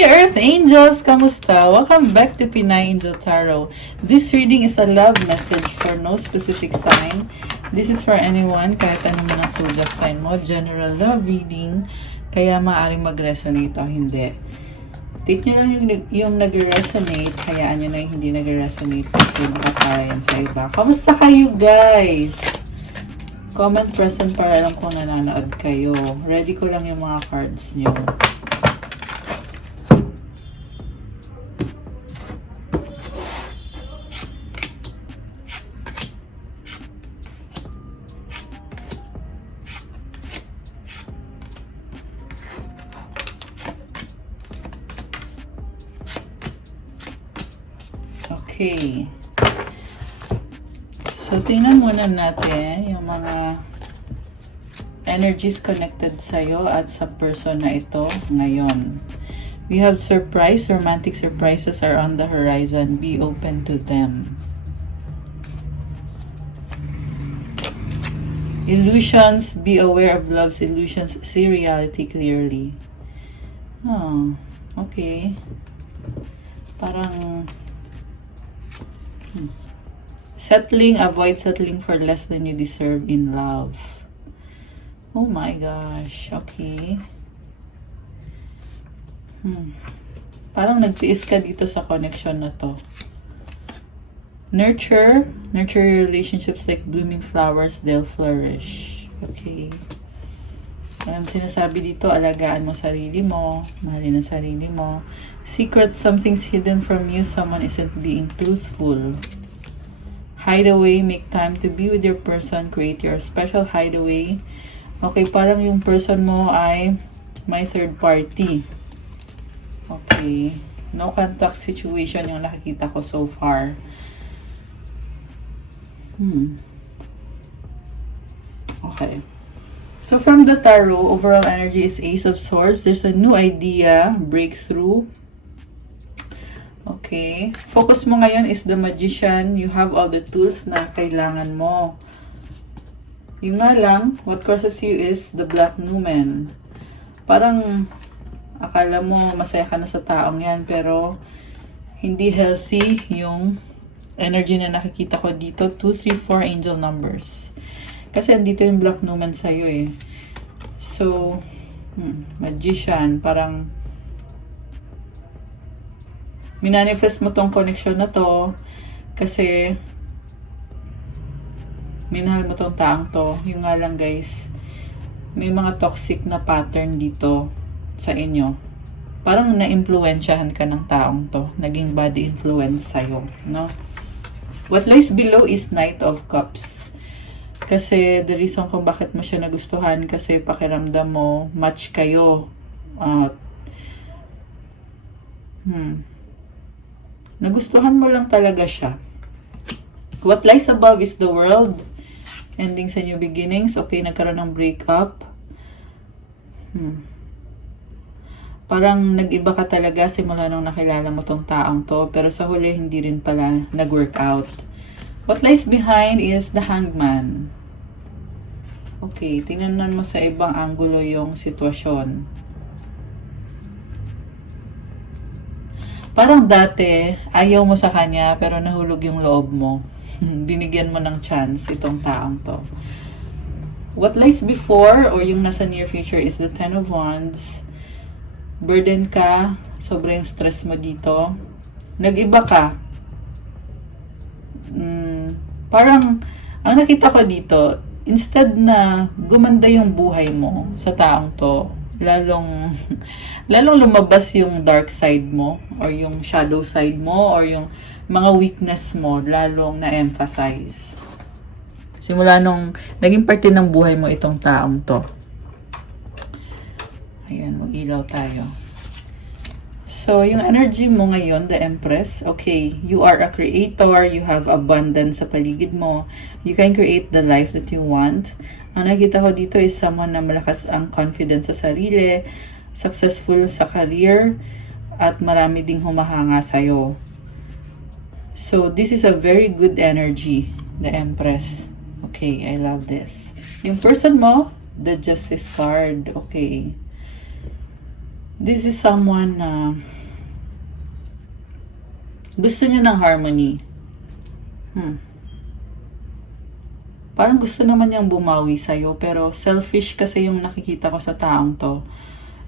Hi Earth Angels! Kamusta? Welcome back to Pinay Angel Tarot. This reading is a love message for no specific sign. This is for anyone, kahit ano man ang zodiac sign mo. General love reading, kaya maaaring mag-resonate o hindi. Take nyo lang yung nag-resonate, hayaan nyo na yung hindi nag-resonate kasi baka yan sa iba. Kamusta kayo guys? Comment present para alam kung nanonood kayo. Ready ko lang yung mga cards nyo. Okay. So, tingnan muna natin yung mga energies connected sa'yo at sa person na ito ngayon. We have surprise. Romantic surprises are on the horizon. Be open to them. Illusions. Be aware of love's illusions. See reality clearly. Oh, okay. Parang... Settling, avoid settling for less than you deserve in love. Oh my gosh, okay. Parang nagtiis ka dito sa connection na to. Nurture your relationships like blooming flowers, they'll flourish. Okay. Sinasabi dito, alagaan mo sarili mo, mahalin ang sarili mo. Secret, something's hidden from you, someone isn't being truthful. Hideaway, make time to be with your person, create your special hideaway. Okay, parang yung person mo ay may third party. Okay. No contact situation yung nakikita ko so far. Okay. So from the tarot, overall energy is Ace of Swords. There's a new idea, breakthrough. Okay. Focus mo ngayon is the Magician. You have all the tools na kailangan mo. Yung nga lang, what crosses you is the Black Numen. Parang akala mo masaya ka na sa taong yan, pero hindi healthy yung energy na nakikita ko dito. 2, 3, 4 angel numbers. Kasi andito yung Black Numen sa'yo eh. So, Magician, parang minanifest mo tong connection na to kasi minahal mo tong taong to. Yung nga lang guys, may mga toxic na pattern dito sa inyo. Parang na-influensyahan ka ng taong to. Naging bad influence sa'yo, no? What lies below is Knight of Cups. Kasi the reason kung bakit mo siya nagustuhan kasi pakiramdam mo match kayo. Nagustuhan mo lang talaga siya. What lies above is the world. Ending sa new beginnings. Okay, nagkaroon ng breakup. Parang nag-iba ka talaga simula nung nakilala mo tong taong to. Pero sa huli, hindi rin pala nag-work out. What lies behind is the Hangman. Okay, tingnan mo sa ibang anggulo yung sitwasyon. Parang dati, ayaw mo sa kanya, pero nahulog yung loob mo. Binigyan mo ng chance itong taong to. What lies before, or yung nasa near future, is the Ten of Wands. Burden ka, sobrang stress mo dito. Nag-iba ka. Parang, ang nakita ko dito, instead na gumanda yung buhay mo sa taong to, lalong lumabas yung dark side mo, or yung shadow side mo, or yung mga weakness mo, lalong na-emphasize. Simula nung naging parte ng buhay mo itong taong to. Ayan, mag-ilaw tayo. So, yung energy mo ngayon, the Empress, okay, you are a creator, you have abundance sa paligid mo, you can create the life that you want. Ang nakita ko dito is someone na malakas ang confidence sa sarili, successful sa career, at marami ding humahanga sa'yo. So, this is a very good energy, the Empress. Okay, I love this. Yung person mo, the Justice card, okay. This is someone na gusto niya ng harmony. Parang gusto naman niyang bumawi sa'yo, pero selfish kasi yung nakikita ko sa taong to.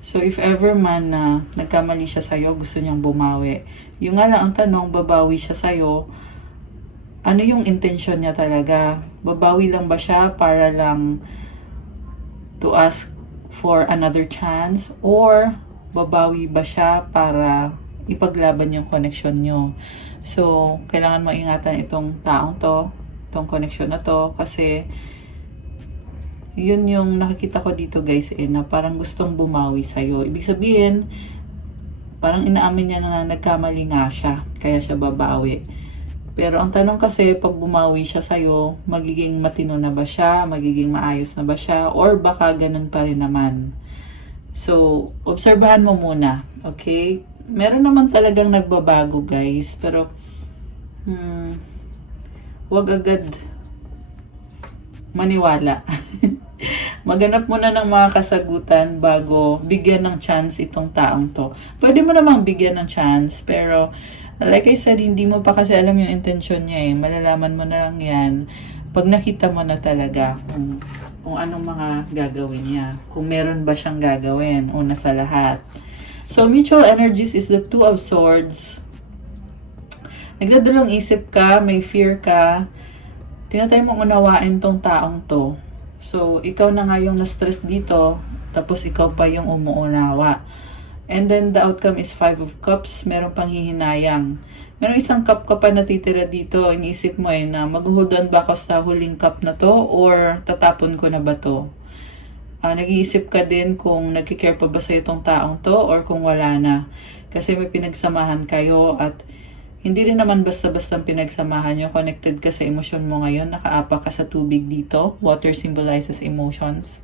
So, if ever man na nagkamali siya sa'yo, gusto niyang bumawi. Yung nga lang ang tanong, babawi siya sa'yo, ano yung intention niya talaga? Babawi lang ba siya para lang to ask for another chance? Or babawi ba siya para ipaglaban yung connection nyo? So, kailangan mo ingatan itong taong to, itong connection na to, kasi yun yung nakikita ko dito guys, na parang gustong bumawi sa'yo. Ibig sabihin, parang inaamin niya na nagkamali nga siya, kaya siya babawi. Pero ang tanong kasi, pag bumawi siya sa'yo, magiging matino na ba siya, magiging maayos na ba siya, or baka ganun pa rin naman. So, obserbahan mo muna, okay? Meron naman talagang nagbabago guys, pero wag agad maniwala. Maghanap muna ng mga kasagutan bago bigyan ng chance itong taong to. Pwede mo namang bigyan ng chance, pero like I said, hindi mo pa kasi alam yung intention niya eh. Malalaman mo na lang yan pag nakita mo na talaga kung anong mga gagawin niya. Kung meron ba siyang gagawin, una sa lahat. So, mutual energies is the Two of Swords. Nagdadalong isip ka, may fear ka, tinatay mong unawain tong taong to. So, ikaw na nga yung na-stress dito, tapos ikaw pa yung umuunawa. And then, the outcome is Five of Cups, meron pang hihinayang. Meron isang cup ka pa natitira dito, iniisip mo na mag-hold on ba ako sa huling cup na to, or tatapon ko na ba to? Nag-iisip ka din kung nagkikare pa ba sa'yo itong taong to, or kung wala na. Kasi may pinagsamahan kayo, at hindi rin naman basta-basta pinagsamahan nyo. Connected ka sa emosyon mo ngayon. Nakaapa ka sa tubig dito. Water symbolizes emotions.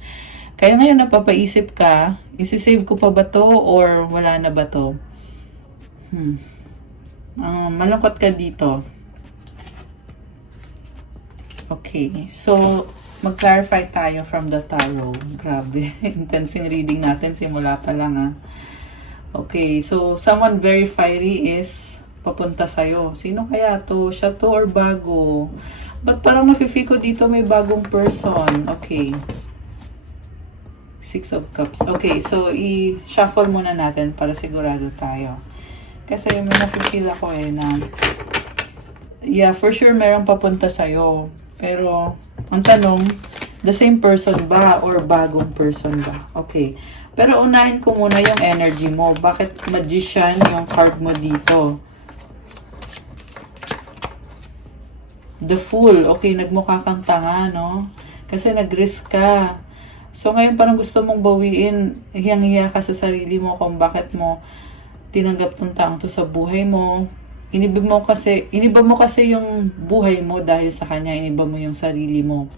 Kaya ngayon napapaisip ka, isisave ko pa ba to or wala na ba to? Malungkot ka dito. Okay. So, mag-clarify tayo from the tarot. Grabe. Intense yung reading natin. Simula pa lang Okay. So, someone very fiery is papunta sa'yo. Sino kaya to? Siya to or bago? Ba't parang nafe-feel ko dito may bagong person? Okay. Six of Cups. Okay, so i-shuffle muna natin para sigurado tayo. Kasi may nafe-feel ako na yeah, for sure merong papunta sa'yo. Pero, ang tanong, the same person ba or bagong person ba? Okay. Pero unahin ko muna yung energy mo. Bakit Magician yung card mo dito? The Fool. Okay, nagmukha kang tanga, no? Kasi nag-risk ka. So, ngayon parang gusto mong bawiin. Hiyang-hiya ka sa sarili mo kung bakit mo tinanggap tong taong to sa buhay mo. Iniba mo kasi yung buhay mo dahil sa kanya. Iniba mo yung sarili mo.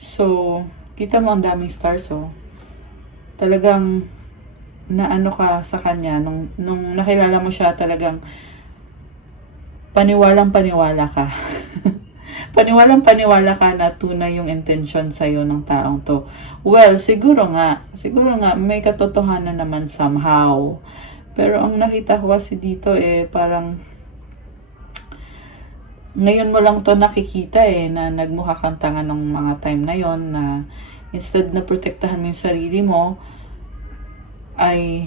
So, kita mo ang daming stars, Talagang naano ka sa kanya. Nung nakilala mo siya, talagang paniwalang-paniwala ka. Paniwalang-paniwala ka na tunay yung intention sa'yo ng taong to. Well, siguro nga, may katotohanan naman somehow. Pero ang nakita ko kasi dito parang ngayon mo lang to nakikita na nagmukha kang tanga ng mga time na yon, na instead na protektahan mo yung sarili mo, ay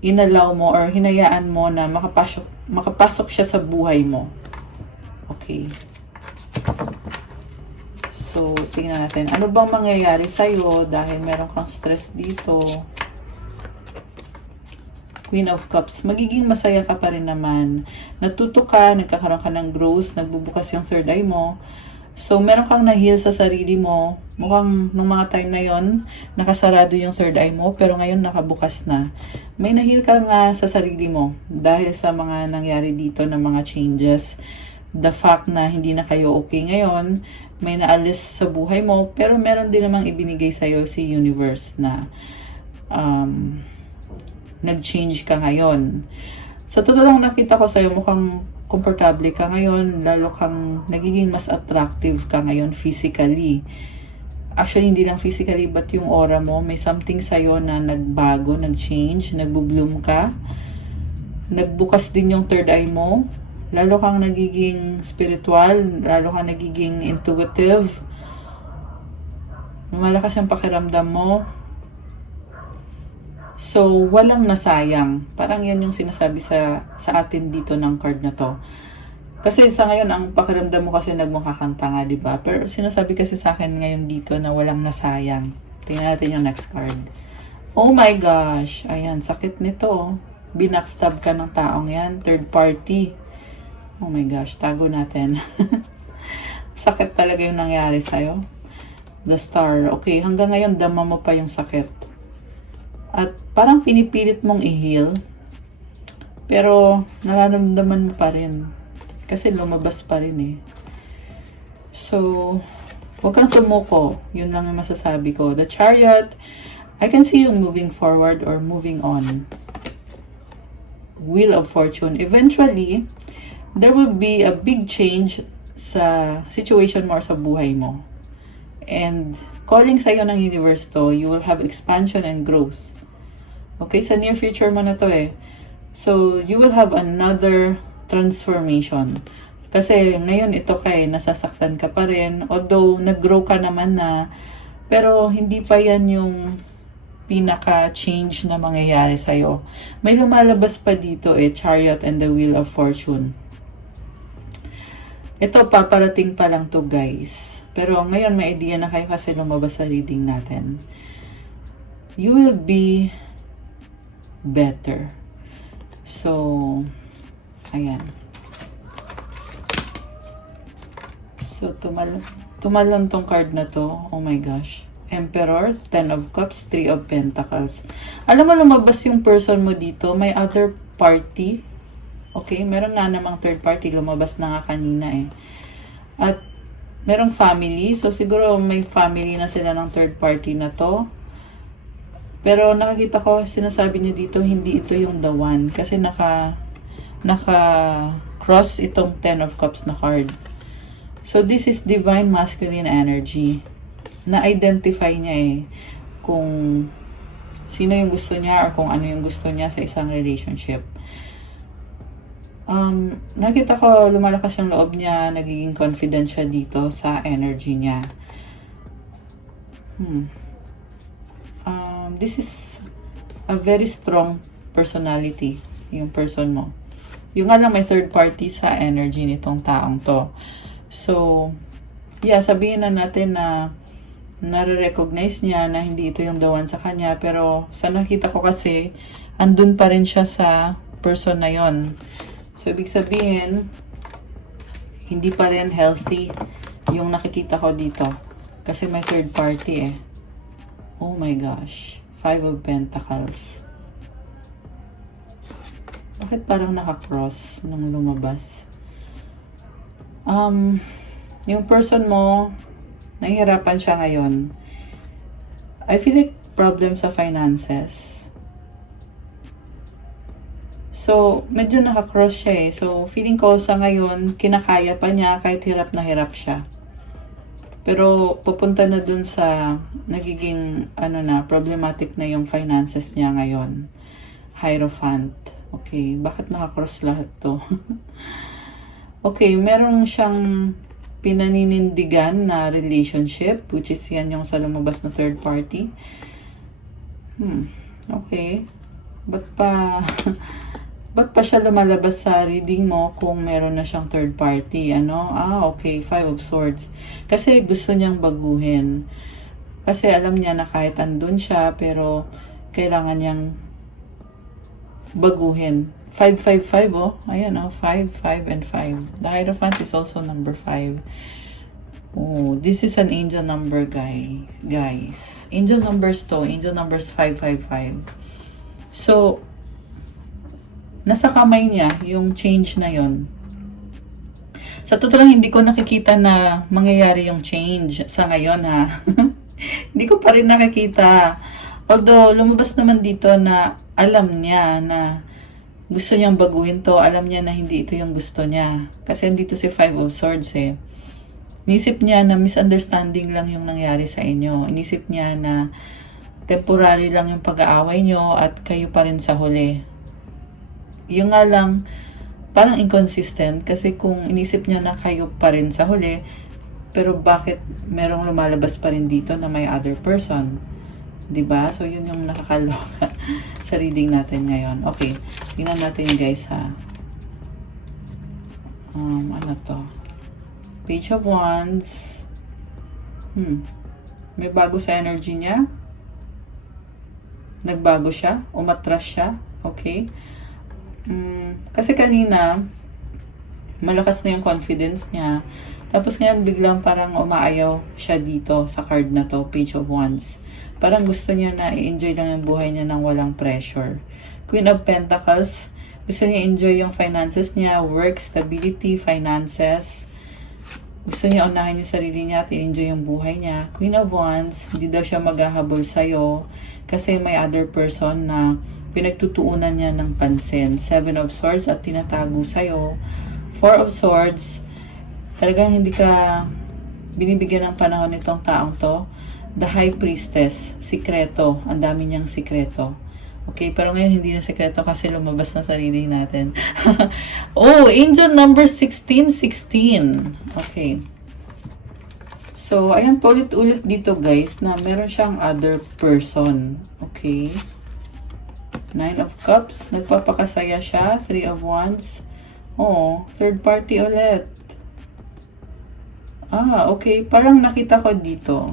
inalaw mo or hinayaan mo na makapasok siya sa buhay mo. Okay. So, tingnan natin. Ano bang mangyayari sa'yo dahil meron kang stress dito? Queen of Cups. Magiging masaya ka pa rin naman. Natuto ka, nagkakaroon ka ng growth, nagbubukas yung third eye mo. So, meron kang na-heal sa sarili mo. Mukhang nung mga time na yon nakasarado yung third eye mo, pero ngayon nakabukas na. May na-heal ka nga sa sarili mo dahil sa mga nangyari dito na mga changes. The fact na hindi na kayo okay ngayon, may naalis sa buhay mo, pero meron din namang ibinigay sa'yo si universe na nag-change ka ngayon. Sa totoo lang nakita ko sa'yo, mukhang komportable ka ngayon, lalo kang nagiging mas attractive ka ngayon physically. Actually, hindi lang physically, but yung aura mo, may something sa'yo na nagbago, nag-change, nagbo-bloom ka. Nagbukas din yung third eye mo. Lalo kang nagiging spiritual, lalo kang nagiging intuitive. Lumalakas yung pakiramdam mo. So, walang nasayang. Parang yan yung sinasabi sa atin dito ng card na to. Kasi sa ngayon, ang pakiramdam mo kasi nagmukha kang tanga, di ba? Pero sinasabi kasi sa akin ngayon dito na walang nasayang. Tingnan natin yung next card. Oh my gosh! Ayan, sakit nito. Binackstab ka ng taong yan. Third party. Oh my gosh, tago natin. Sakit talaga yung nangyari sa'yo. The Star. Okay, hanggang ngayon, dama mo pa yung sakit. At parang pinipilit mong i-heal. Pero, nararamdaman mo pa rin. Kasi lumabas pa rin eh. So, huwag kang sumuko. Yun lang yung masasabi ko. The Chariot, I can see you moving forward or moving on. Wheel of Fortune. Eventually, there will be a big change sa situation mo or sa buhay mo. And, calling sa'yo ng universe to, you will have expansion and growth. Okay, sa near future mo na to eh. So, you will have another transformation. Kasi ngayon ito kay nasasaktan ka pa rin. Although nag-grow ka naman na, pero hindi pa yan yung pinaka-change na mangyayari sa'yo. May lumalabas pa dito eh, Chariot and the Wheel of Fortune. Ito, paparating pa lang to guys. Pero ngayon may idea na kayo kasi lumabas sa reading natin. You will be better. So, ayan. So, tumalon tong card na to. Oh my gosh. Emperor, Ten of Cups, Three of Pentacles. Alam mo, lumabas yung person mo dito. May other party. Okay? Meron nga namang third party. Lumabas na nga kanina eh. At, merong family. So, siguro may family na sila ng third party na to. Pero, nakakita ko, sinasabi niya dito, hindi ito yung the one. Kasi naka-cross itong Ten of Cups na card. So, this is divine masculine energy. Na-identify niya eh kung sino yung gusto niya or kung ano yung gusto niya sa isang relationship. Nakita ko lumalakas yung loob niya, nagiging confident siya dito sa energy niya. This is a very strong personality, yung person mo. Yung nga lang may third party sa energy nitong taong to. So, yeah, sabihin na natin na nare-recognize niya na hindi ito yung the one sa kanya. Pero, sa nakita ko kasi, andun pa rin siya sa person na yon. So, ibig sabihin, hindi pa rin healthy yung nakikita ko dito. Kasi may third party eh. Oh my gosh. Five of Pentacles. Bakit parang naka-cross nung lumabas? Yung person mo, nahihirapan siya ngayon. I feel like problem sa finances. So, medyo naka-cross siya eh. So, feeling ko sa ngayon, kinakaya pa niya kahit hirap na hirap siya. Pero, pupunta na dun sa nagiging, problematic na yung finances niya ngayon. Hierophant. Okay, bakit naka-cross lahat to? Okay, meron siyang pinaninindigan na relationship, which is yan yung sa lumabas na third party. Okay. Ba't pa siya lumalabas sa reading mo kung meron na siyang third party? Okay, Five of Swords. Kasi gusto niyang baguhin. Kasi alam niya na kahit andun siya, pero kailangan niyang baguhin. 555 oh. Ayan 5, 5, and 5. The Hierophant is also number 5. Oh, this is an angel number, guys. Angel numbers to. Angel numbers 555. So, nasa kamay niya yung change na yon. Sa totoo lang, hindi ko nakikita na mangyayari yung change sa ngayon ha. Hindi ko pa rin nakikita. Although, lumabas naman dito na alam niya na gusto niyang baguhin to. Alam niya na hindi ito yung gusto niya. Kasi andito si Five of Swords eh. Inisip niya na misunderstanding lang yung nangyari sa inyo. Inisip niya na temporary lang yung pag-aaway nyo at kayo pa rin sa huli. Yung nga lang, parang inconsistent kasi kung inisip niya na kayo pa rin sa huli, pero bakit merong lumalabas pa rin dito na may other person? 'Di ba? So, yun yung nakakaloka sa reading natin ngayon. Okay, tingnan natin guys ha. Ano to? Page of Wands. May bago sa energy niya. Nagbago siya. Umatras siya. Okay. Kasi kanina, malakas na yung confidence niya. Tapos ngayon, biglang parang umaayaw siya dito sa card na to, Page of Wands. Parang gusto niya na i-enjoy lang yung buhay niya nang walang pressure. Queen of Pentacles, gusto niya enjoy yung finances niya, work, stability, finances. Gusto niya unahin yung sarili niya at i-enjoy yung buhay niya. Queen of Wands, hindi daw siya maghahabol sa'yo kasi may other person na pinagtutuunan niya ng pansin. Seven of Swords at tinatago sa'yo. Four of Swords, talagang hindi ka binibigyan ng panahon nitong taong to. The High Priestess, sikreto. Ang dami niyang sikreto. Okay, pero ngayon hindi na sikreto kasi lumabas na sa reading natin. Oh, angel number 1616. Okay. So, ayan po ulit dito guys na meron siyang other person. Okay. Nine of Cups, nagpapakasaya siya. Three of Wands. Oh, third party ulit. Okay. Parang nakita ko dito.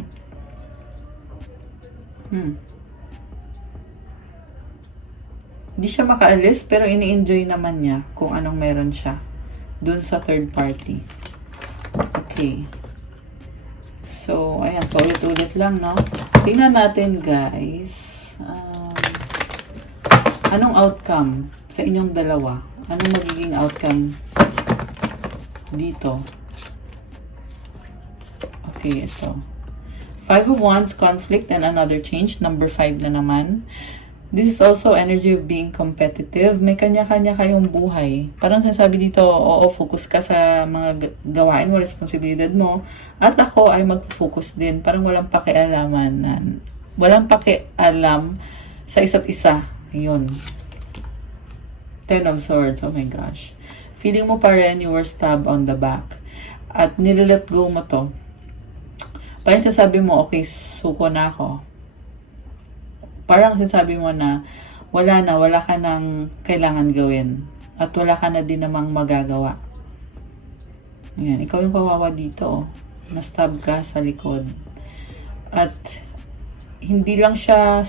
Hindi siya makaalis pero ini-enjoy naman niya kung anong meron siya dun sa third party. Okay. So, ayan, paulit-ulit lang, no? Tingnan natin, guys. Anong outcome sa inyong dalawa? Anong magiging outcome dito? Okay, ito. Five of Wands, conflict and another change. Number 5 na naman. This is also energy of being competitive. May kanya-kanya kayong buhay. Parang sinasabi dito, oo, focus ka sa mga gawain mo, responsibilidad mo. At ako ay mag-focus din. Parang walang pakialaman. Walang pakialam sa isa't isa. Yun. Ten of Swords. Oh my gosh. Feeling mo pa rin you were stabbed on the back. At nilalet go mo to. Parang sasabi mo, okay, suko na ako. Parang sinasabi mo na wala ka nang kailangan gawin. At wala ka na din namang magagawa. Ayan, ikaw yung kawawa dito. Na-stab ka sa likod. At hindi lang siya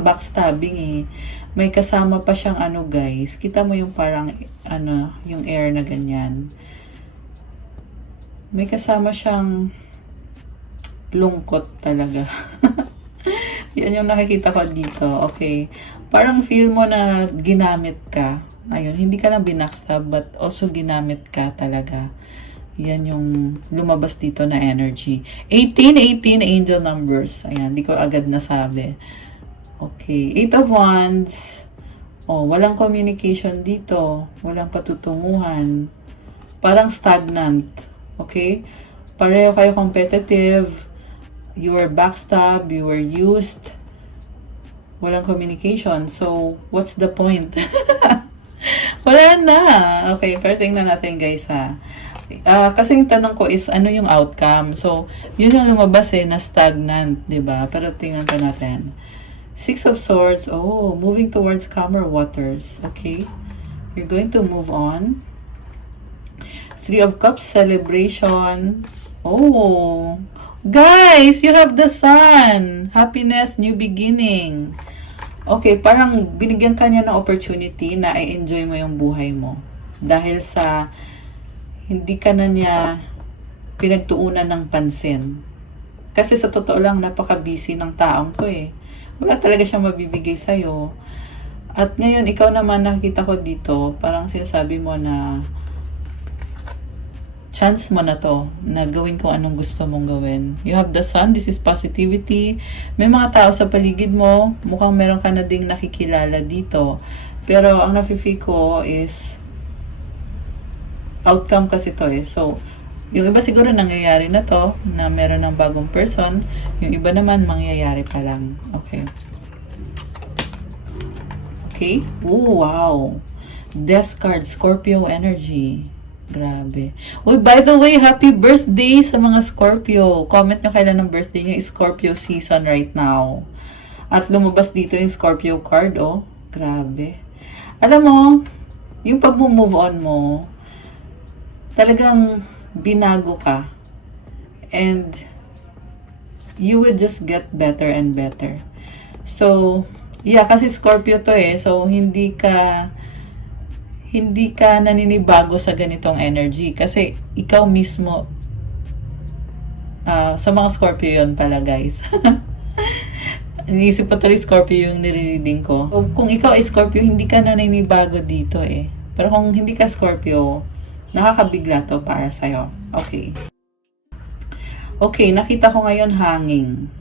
backstabbing eh. May kasama pa siyang guys. Kita mo yung parang yung air na ganyan. May kasama siyang lungkot talaga. Yan yung nakikita ko dito. Okay. Parang feel mo na ginamit ka. Ayun, hindi ka lang binackstab but also ginamit ka talaga. Yan yung lumabas dito na energy. 18 angel numbers. Ayan, di ko agad nasabi. Okay. 8 of Wands. Oh, walang communication dito. Walang patutunguhan. Parang stagnant. Okay? Pareho kayo competitive. You were backstabbed. You were used. Walang communication. So, what's the point? Wala na. Okay, pero tingnan natin guys ha. Kasi yung tanong ko is, ano yung outcome? So, yun yung lumabas na stagnant, diba? Pero tingnan pa natin. Six of Swords. Oh, moving towards calmer waters. Okay. You're going to move on. Three of Cups, celebration. Oh, guys, you have the Sun. Happiness, new beginning. Okay, parang binigyan ka niya ng opportunity na i-enjoy mo yung buhay mo. Dahil sa hindi ka na niya pinagtuunan ng pansin. Kasi sa totoo lang, napaka-busy ng taong to eh. Wala talaga siyang mabibigay sa'yo. At ngayon, ikaw naman nakikita ko dito, parang sinasabi mo na chance mo na to na gawin kung anong gusto mong gawin. You have the Sun. This is positivity. May mga tao sa paligid mo. Mukhang meron ka na ding nakikilala dito. Pero ang nafe-feel ko is outcome kasi to eh. So, Yung iba siguro nangyayari na to, na meron ng bagong person. Yung iba naman mangyayari pa lang. Okay. Okay? Oh, wow. Death card, Scorpio energy. Grabe. Uy, by the way, happy birthday sa mga Scorpio. Comment nyo kailan ng birthday nyo. Scorpio season right now. At lumabas dito yung Scorpio card, oh. Grabe. Alam mo, yung pag-move on mo, talagang binago ka. And you will just get better and better. So, yeah, kasi Scorpio to eh. So, hindi ka naninibago sa ganitong energy. Kasi, ikaw mismo, sa mga Scorpio yun pala, guys. Iniisip pa tuloy Scorpio yung nire-reading ko. So, kung ikaw ay Scorpio, hindi ka naninibago dito eh. Pero kung hindi ka Scorpio, nakakabigla to para sa'yo. Okay. Okay, nakita ko ngayon hanging.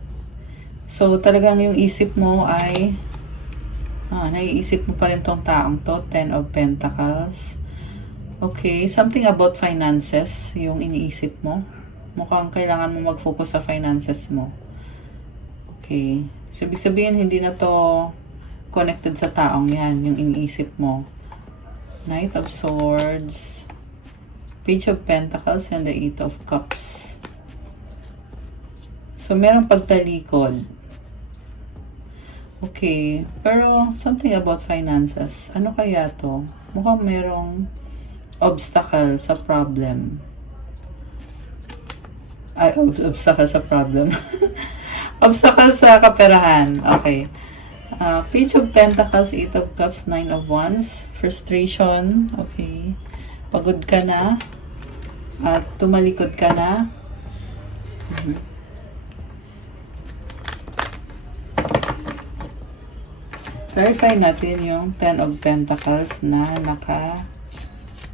So, talagang yung isip mo ay naiisip mo pa rin tong taong to, Ten of Pentacles. Okay, something about finances yung iniisip mo. Mukhang kailangan mo mag-focus sa finances mo. Okay. So, ibig sabihin, hindi na to connected sa taong yan, yung iniisip mo. Knight of Swords, Page of Pentacles, and the Eight of Cups. So, merong pagtalikod. Okay. Pero, something about finances. Ano kaya to? Mukhang merong obstacle sa problem. Ay, obstacle sa problem. Obstacle sa kaperahan. Okay. Page of Pentacles, Eight of Cups, Nine of Wands. Frustration. Okay. Pagod ka na. At tumalikod ka na. Verify natin yung Ten of Pentacles na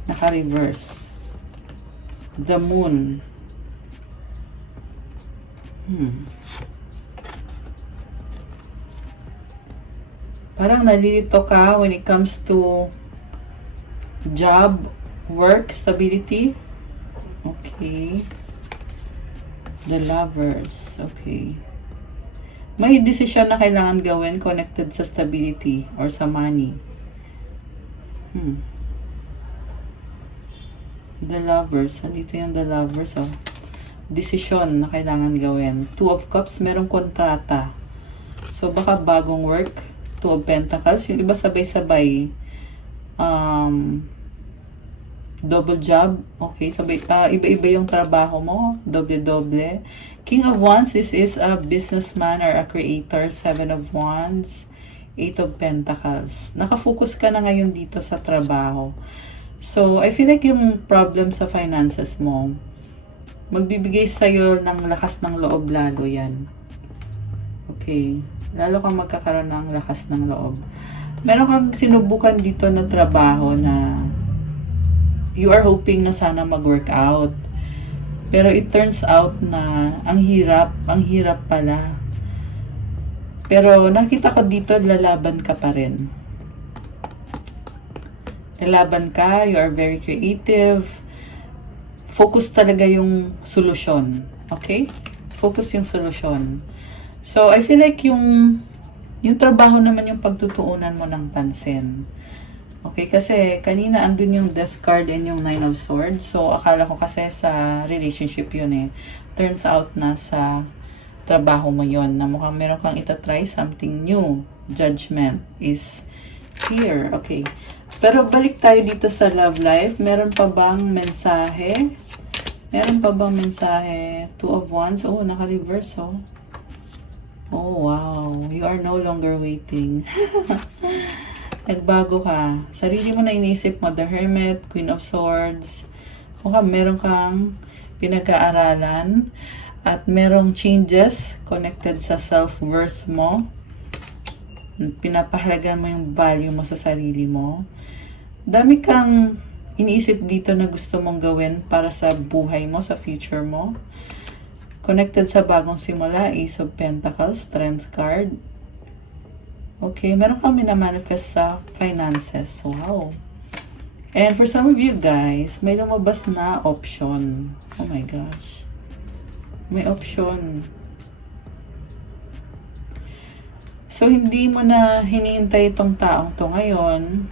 naka-reverse. The Moon. Parang nalilito ka when it comes to job, work, stability. Okay. The Lovers. Okay. May decision na kailangan gawin connected sa stability or sa money. The Lovers. Andito yung The Lovers. Oh. Decision na kailangan gawin. Two of Cups. Merong kontrata. So, baka bagong work. Two of Pentacles. Yung iba sabay-sabay. Double job. Okay, sabay, iba-iba yung trabaho mo. Doble-doble. King of Wands, this is a businessman or a creator. Seven of Wands. Eight of Pentacles. Nakafocus ka na ngayon dito sa trabaho. So, I feel like yung problem sa finances mo, magbibigay sa'yo ng lakas ng loob lalo yan. Okay. Lalo kang magkakaroon ng lakas ng loob. Meron kang sinubukan dito na trabaho na you are hoping na sana mag-work out. Pero it turns out na ang hirap pala. Pero nakita ko dito, lalaban ka pa rin. Lalaban ka, you are very creative. Focus talaga yung solusyon. Okay? Focus yung solusyon. So, I feel like yung trabaho naman yung pagtutuunan mo ng pansin. Okay, kasi kanina andun yung Death card and yung Nine of Swords. So, akala ko kasi sa relationship yun eh. Turns out na sa trabaho mo yun. Na mukhang meron kang itatry something new. Judgment is here. Okay. Pero balik tayo dito sa love life. Meron pa bang mensahe? Meron pa bang mensahe? Two of Wands. Oh, naka-reverse oh. Oh, wow. You are no longer waiting. Nagbago ka. Sarili mo na inisip mo. The Hermit, Queen of Swords. Mukhang meron kang pinag-aaralan at merong changes connected sa self-worth mo. Pinapahalagan mo yung value mo sa sarili mo. Dami kang iniisip dito na gusto mong gawin para sa buhay mo, sa future mo. Connected sa bagong simula, Ace of Pentacles, Strength card. Okay, meron kami na manifest sa finances. Wow. And for some of you guys, may lumabas na option. Oh my gosh. May option. So, hindi mo na hinihintay itong taong to ngayon.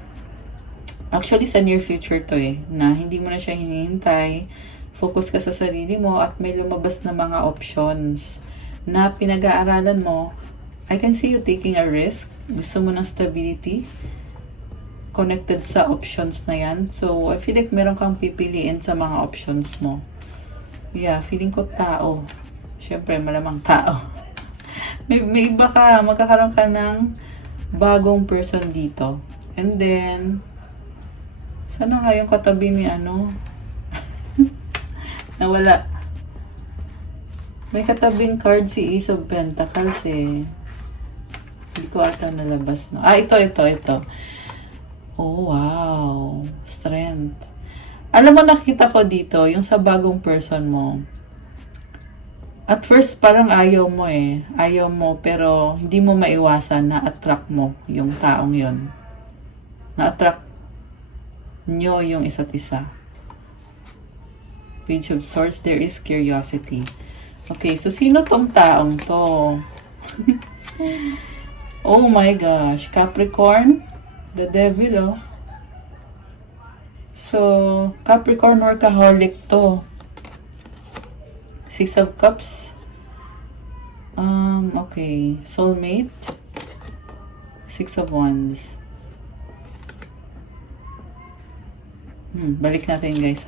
Actually, sa near future to na hindi mo na siya hinihintay. Focus ka sa sarili mo at may lumabas na mga options na pinag-aaralan mo. I can see you taking a risk. Gusto mo ng stability. Connected sa options na yan. So, I feel like meron kang pipiliin sa mga options mo. Yeah, feeling ko tao. Siyempre, malamang tao. may iba ka, magkakaroon ka ng bagong person dito. And then, sana nga yung katabi ni nawala. May katabing card si Ace of Pentacles Hindi ko ata nalabas. No? Ito. Oh, wow. Strength. Alam mo, nakita ko dito, yung sa bagong person mo. At first, parang ayaw mo Ayaw mo, pero hindi mo maiwasan na attract mo yung taong yon. Na-attract nyo yung isa't isa. Page of Swords, there is curiosity. Okay, so sino tong taong to? Oh my gosh, Capricorn, the devil, So, Capricorn workaholic to. Six of Cups. Okay. Soulmate. Six of Wands. Balik natin guys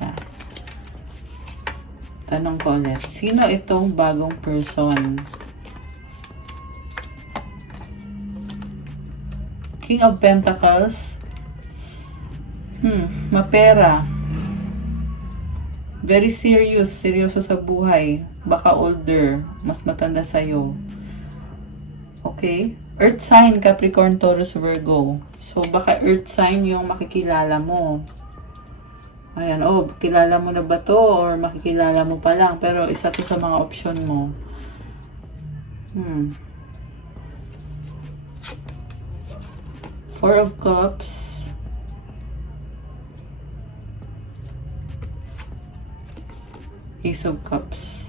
Tanong ko ulit. Sino itong bagong person? King of Pentacles. Mapera. Very serious. Seryoso sa buhay. Baka older. Mas matanda sa'yo. Okay? Earth sign, Capricorn, Taurus, Virgo. So, baka earth sign yung makikilala mo. Ayan. Kilala mo na ba to? Or makikilala mo pa lang. Pero isa to sa mga option mo. Four of Cups. Ace of Cups.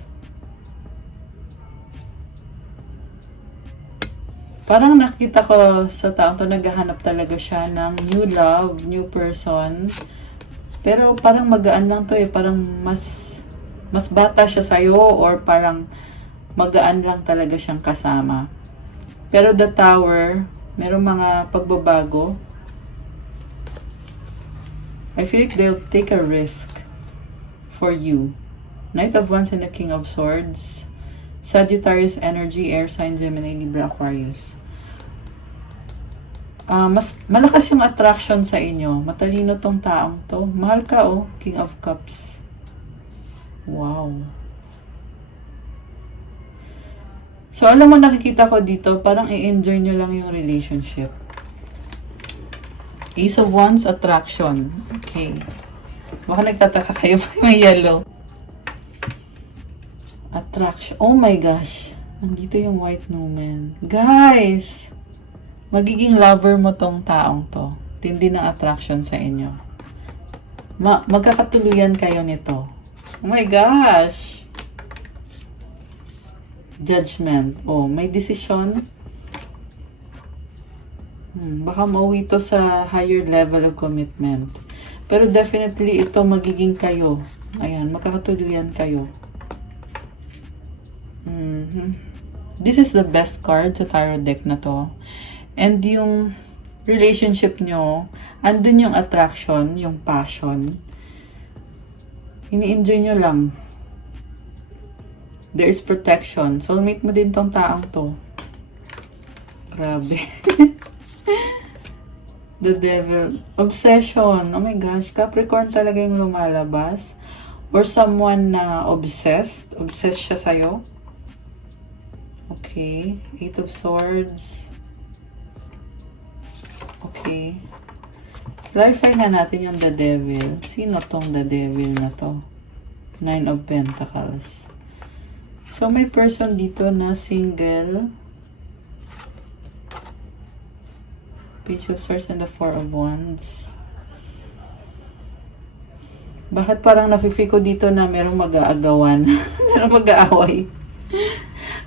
Parang nakita ko sa taong to, naghahanap talaga siya ng new love, new person. Pero parang magaan lang to parang mas bata siya sa'yo or parang magaan lang talaga siyang kasama. Pero the Tower, merong mga pagbabago. I feel like they'll take a risk for you. Knight of Wands and the King of Swords. Sagittarius energy, air sign, Gemini, Libra, Aquarius. Mas malakas yung attraction sa inyo. Matalino tong taong to. Mahal ka King of Cups. Wow. So, alam mo, nakikita ko dito, parang i-enjoy nyo lang yung relationship. Ace of Wands, attraction. Okay. Baka nagtataka kayo pa yung yellow. Attraction. Oh my gosh. Nandito yung White Numen. Guys! Magiging lover mo tong taong to. Tindi na attraction sa inyo. Magkakatuluyan kayo nito. Oh my gosh! Judgment. May decision. Baka mauwi to sa higher level of commitment. Pero definitely ito magiging kayo. Ayan, magkakatuluyan kayo. This is the best card sa tarot deck na to. And yung relationship nyo, andun yung attraction, yung passion. Ini-enjoy nyo lang. There is protection. Soulmate mo din tong taong to. Grabe. The devil. Obsession. Oh my gosh. Capricorn talaga yung lumalabas. Or someone na obsessed. Obsessed siya sa'yo. Okay. Eight of Swords. Okay. Clarify na natin yung the devil. Sino tong the devil na to? Nine of Pentacles. So, may person dito na single. Page of Swords and the Four of Wands. Bakit parang nafe-feel ko dito na merong mag-aagawan? Merong mag-aaway.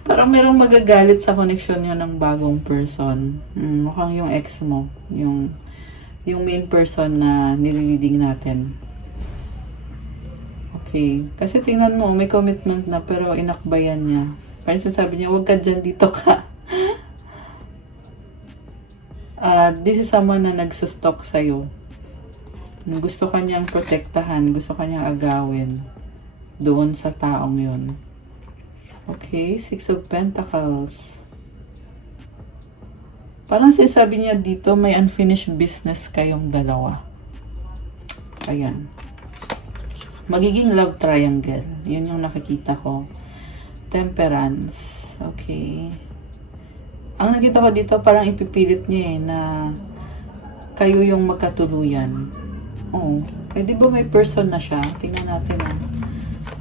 Parang merong magagalit sa connection nyo ng bagong person. Mukhang yung ex mo. Yung main person na nililiding natin. Okay. Kasi tingnan mo, may commitment na pero inakbayan niya. Parang sasabi niya, huwag ka dyan, dito ka. This is someone na nagsustok sa'yo. Gusto kanyang protektahan, gusto kanyang agawin doon sa taong yun. Okay, Six of Pentacles. Parang sinasabi niya dito, may unfinished business kayong dalawa. Ayan. Magiging love triangle. Yun yung nakikita ko. Temperance. Okay. Ang nakita ko dito, parang ipipilit niya na kayo yung magkatuluyan. Oh, di ba may person na siya? Tingnan natin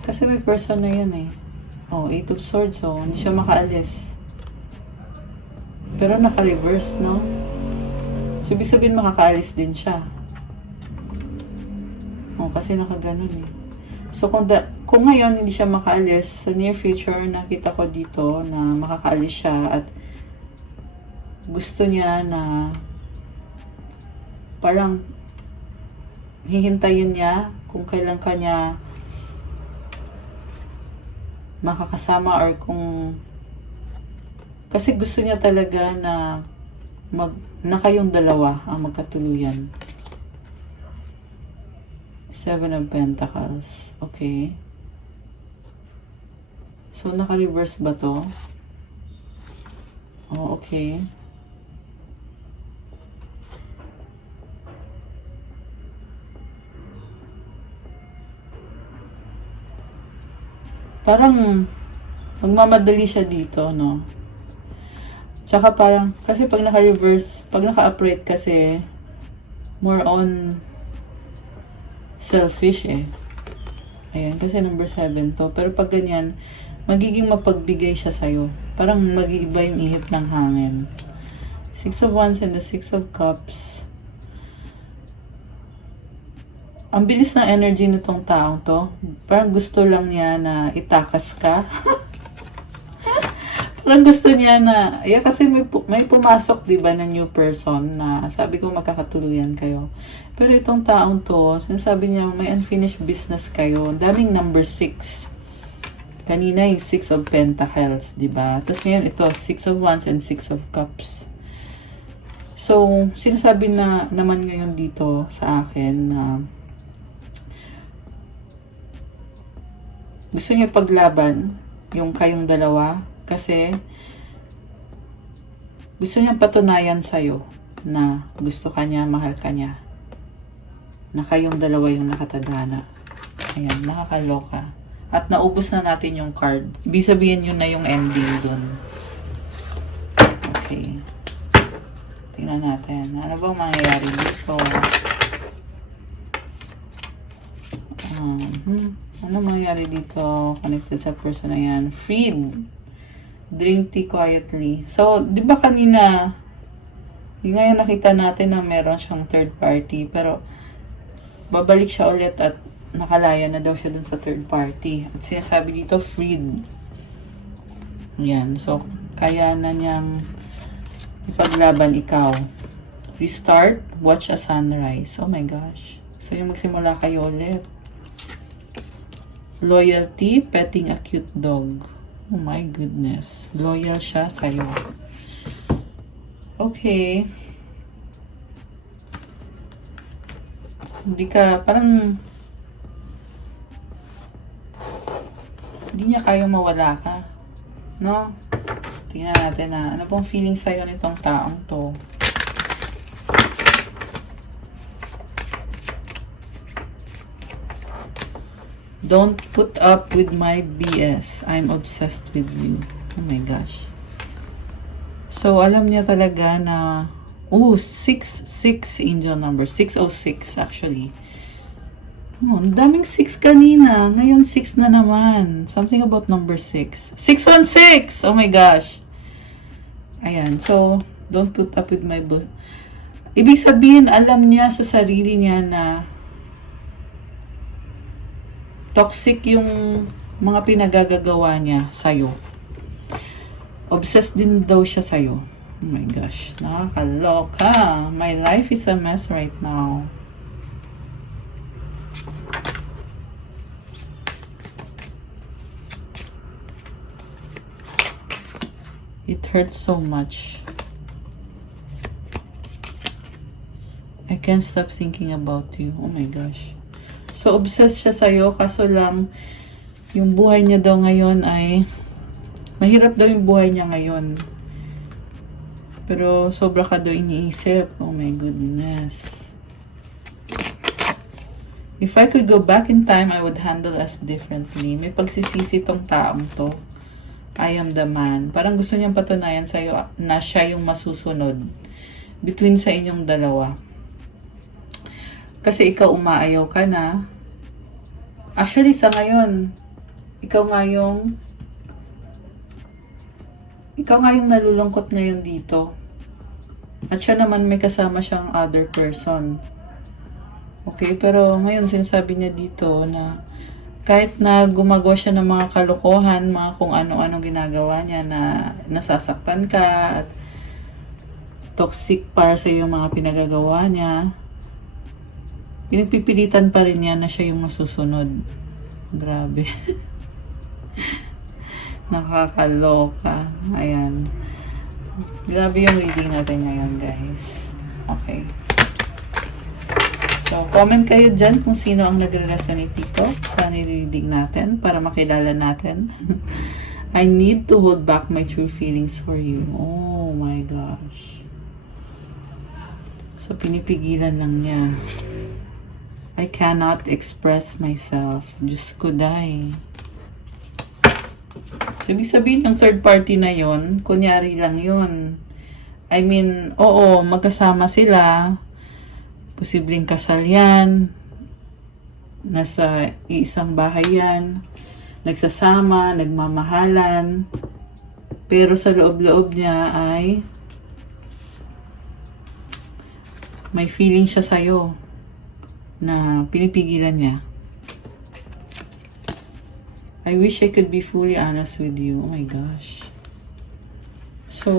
Kasi may person na yan Oh, Eight of Swords, hindi siya makaalis. Pero naka-reverse, no? So, ibig sabihin makakaalis din siya. Oh, kasi nakaganon So, kung ngayon hindi siya makaalis, sa near future, nakita ko dito na makakaalis siya at gusto niya na parang hihintayin niya kung kailan kanya makakasama or kung kasi gusto niya talaga na na kayong dalawa ang magkatuluyan. Seven of Pentacles. Okay. So, naka-reverse ba to? Oh, okay. Parang magmamadali siya dito, no? Tsaka parang, kasi pag naka-reverse, pag naka-upright kasi, more on selfish Ayan, kasi number 7 to. Pero pag ganyan, magiging mapagbigay siya sa'yo. Parang mag-iiba yung ihip ng hangin. Six of Wands and the Six of Cups. Ang bilis ng energy nitong taong to. Parang gusto lang niya na itakas ka. Parang gusto niya na, kasi may pumasok, diba, na new person na sabi ko magkakatuluyan kayo. Pero itong taong to, sinasabi niya may unfinished business kayo. Daming number 6. Kanina yung Six of Pentacles, diba? Tapos ngayon ito, Six of Wands and Six of Cups. So, sinasabi na naman ngayon dito sa akin na gusto niya paglaban yung kayong dalawa kasi gusto niya patunayan sa'yo na gusto ka niya, mahal ka niya. Na kayong dalawa yung nakatadhana. Ayan, nakakaloka. At naubos na natin yung card. Ibig sabihin yun na yung ending dun. Okay. Tingnan natin. Ano bang mangyayari dito? Ano mangyayari dito? Connected sa person na yan. Freed. Drink tea quietly. So, di ba kanina, yung ngayon nakita natin na meron siyang third party, pero babalik siya ulit at nakalaya na daw siya dun sa third party. At sinasabi dito, freed. Yan. So, kaya na niyang ipaglaban ikaw. Restart, watch a sunrise. Oh my gosh. So, yung magsimula kayo ulit. Loyalty, petting a cute dog. Oh my goodness. Loyal siya sa'yo. Okay. Hindi ka, parang hindi niya kayang mawala ka. No? Tingnan natin ano pong feeling sa'yo nitong taong to. Don't put up with my BS. I'm obsessed with you. Oh my gosh. So, alam niya talaga na 6 angel number. 606 actually. Oh, ang daming 6 kanina. Ngayon 6 na naman. Something about number 6. 616! Oh my gosh. Ayan. So, don't put up with my ibig sabihin, alam niya sa sarili niya na Toxic yung mga pinagagagawa niya sa'yo. Obsessed din daw siya sa'yo. Oh my gosh, nakakaloka. My life is a mess right now. It hurts so much. I can't stop thinking about you. Oh my gosh. So, obsessed siya sa'yo, kaso lang, yung buhay niya daw ngayon ay, mahirap daw yung buhay niya ngayon. Pero, sobra ka daw iniisip. Oh my goodness. If I could go back in time, I would handle us differently. May pagsisisi tong taong to. I am the man. Parang gusto niyang patunayan sa'yo na siya yung masusunod between sa inyong dalawa. Kasi ikaw umaayaw ka na. Actually, sa ngayon, ikaw nga yung nalulungkot ngayon dito. At siya naman may kasama siyang other person. Okay, pero ngayon sinasabi niya dito na kahit na gumagawa siya ng mga kalokohan, mga kung ano-ano ginagawa niya na nasasaktan ka at toxic para sa yung mga pinagagawa niya, pinagpipilitan pa rin niya na siya yung masusunod. Grabe. Nakakaloka. Ayan. Grabe yung reading natin ngayon, guys. Okay. So, comment kayo dyan kung sino ang nagre-resonate dito sa nire-reading natin para makilala natin. I need to hold back my true feelings for you. Oh my gosh. So, pinipigilan lang niya. I cannot express myself. Diyos ko, day. So, ibig sabihin yung third party na yon, kunyari lang yon. I mean, oo, magkasama sila. Posibleng kasal yan. Nasa isang bahay yan. Nagsasama, nagmamahalan. Pero sa loob-loob niya ay may feeling siya sa'yo na pinipigilan niya. I wish I could be fully honest with you. Oh my gosh. So,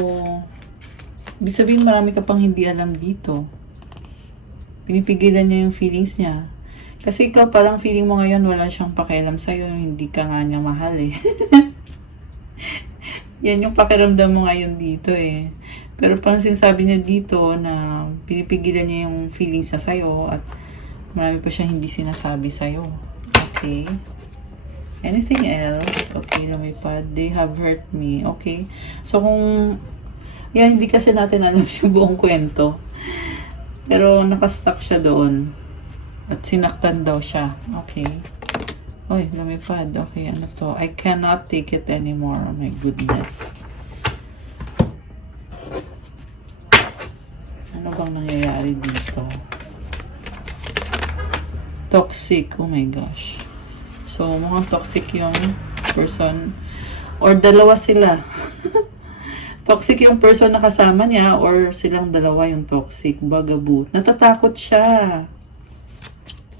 ibig sabihin marami ka pang hindi alam dito. Pinipigilan niya yung feelings niya. Kasi ikaw parang feeling mo ngayon wala siyang pakialam sa'yo. Hindi ka nga niya mahal eh. Yan yung pakiramdam mo ngayon dito eh. Pero parang sinasabi niya dito na pinipigilan niya yung feelings niya sa'yo at marami pa siyang hindi sinasabi sa'yo. Okay. Anything else? Okay, lumipad. They have hurt me. Okay. So, kung yan, hindi kasi natin alam yung buong kwento. Pero, nakastuck siya doon. At sinaktan daw siya. Okay. Oy, lumipad. Okay, ano to? I cannot take it anymore. Oh my goodness. Ano bang nangyayari dito? Toxic. Oh my gosh. So, mukhang toxic yung person. Or dalawa sila. Toxic yung person na kasama niya or silang dalawa yung toxic. Bugaboo. Natatakot siya.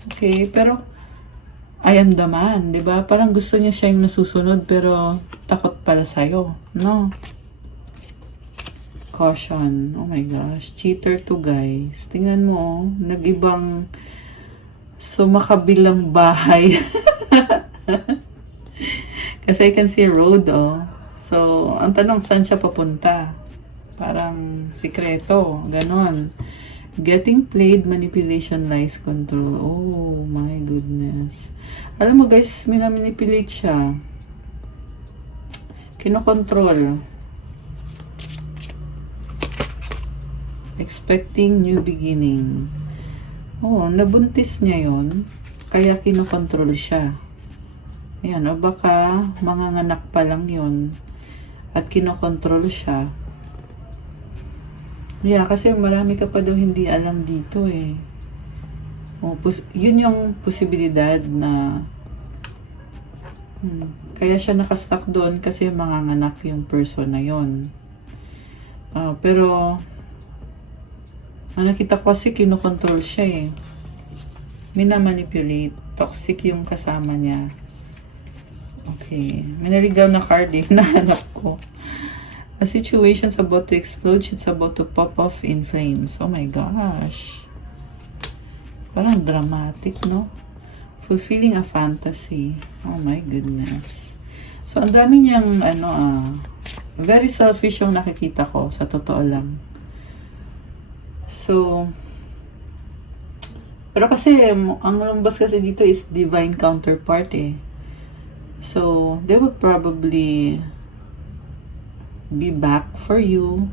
Okay, pero I am the man, di ba? Parang gusto niya siya yung nasusunod pero takot pala sa'yo. No? Caution. Oh my gosh. Cheater to, guys. Tingnan mo, oh. Nag-ibang sumakabilang bahay. Kasi I can see a road, oh. So, ang tanong, saan siya papunta? Parang sikreto, ganon. Getting played, manipulation, lies, control. Oh my goodness. Alam mo guys, minamanipulate siya. Kinokontrol. Expecting new beginning. Oh, nabuntis niya yon, kaya kinokontrol siya. Ayan, o baka manganganak pa lang yon at kinokontrol siya. Yeah, kasi marami ka pa daw hindi alam dito eh. Oh, yun yung posibilidad na kaya siya nakastuck doon kasi manganganak yung person na yon. Pero nakita ko kasi kinokontrol siya eh. Minamanipulate. Toxic yung kasama niya. Okay. May naligaw na card eh. Nahanap ko. A situation's about to explode. It's about to pop off in flames. Oh my gosh. Parang dramatic, no? Fulfilling a fantasy. Oh my goodness. So, ang dami niyang, very selfish yung nakikita ko, sa totoo lang. So, pero kasi, ang lumbas kasi dito is divine counterpart eh. So, they would probably be back for you.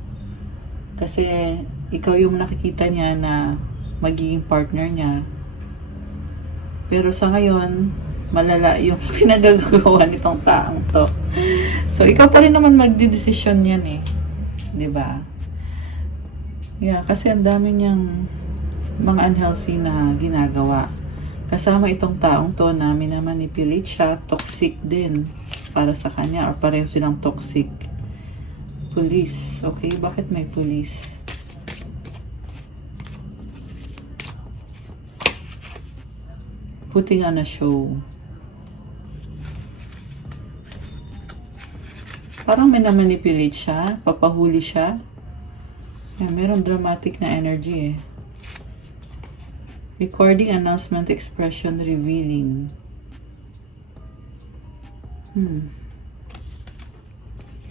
Kasi, ikaw yung nakikita niya na magiging partner niya. Pero sa ngayon, malala yung pinagagawa nitong taong to. So, ikaw pa rin naman magdidesisyon yan eh. 'Di ba? Yeah, kasi ang dami niyang mga unhealthy na ginagawa. Kasama itong taong to na minamanipulate siya, toxic din para sa kanya or pareho silang toxic. Police. Okay, bakit may police? Putting on a show. Parang minamanipulate siya, papahuli siya. Yeah, meron dramatic na energy eh. Recording, announcement, expression, revealing.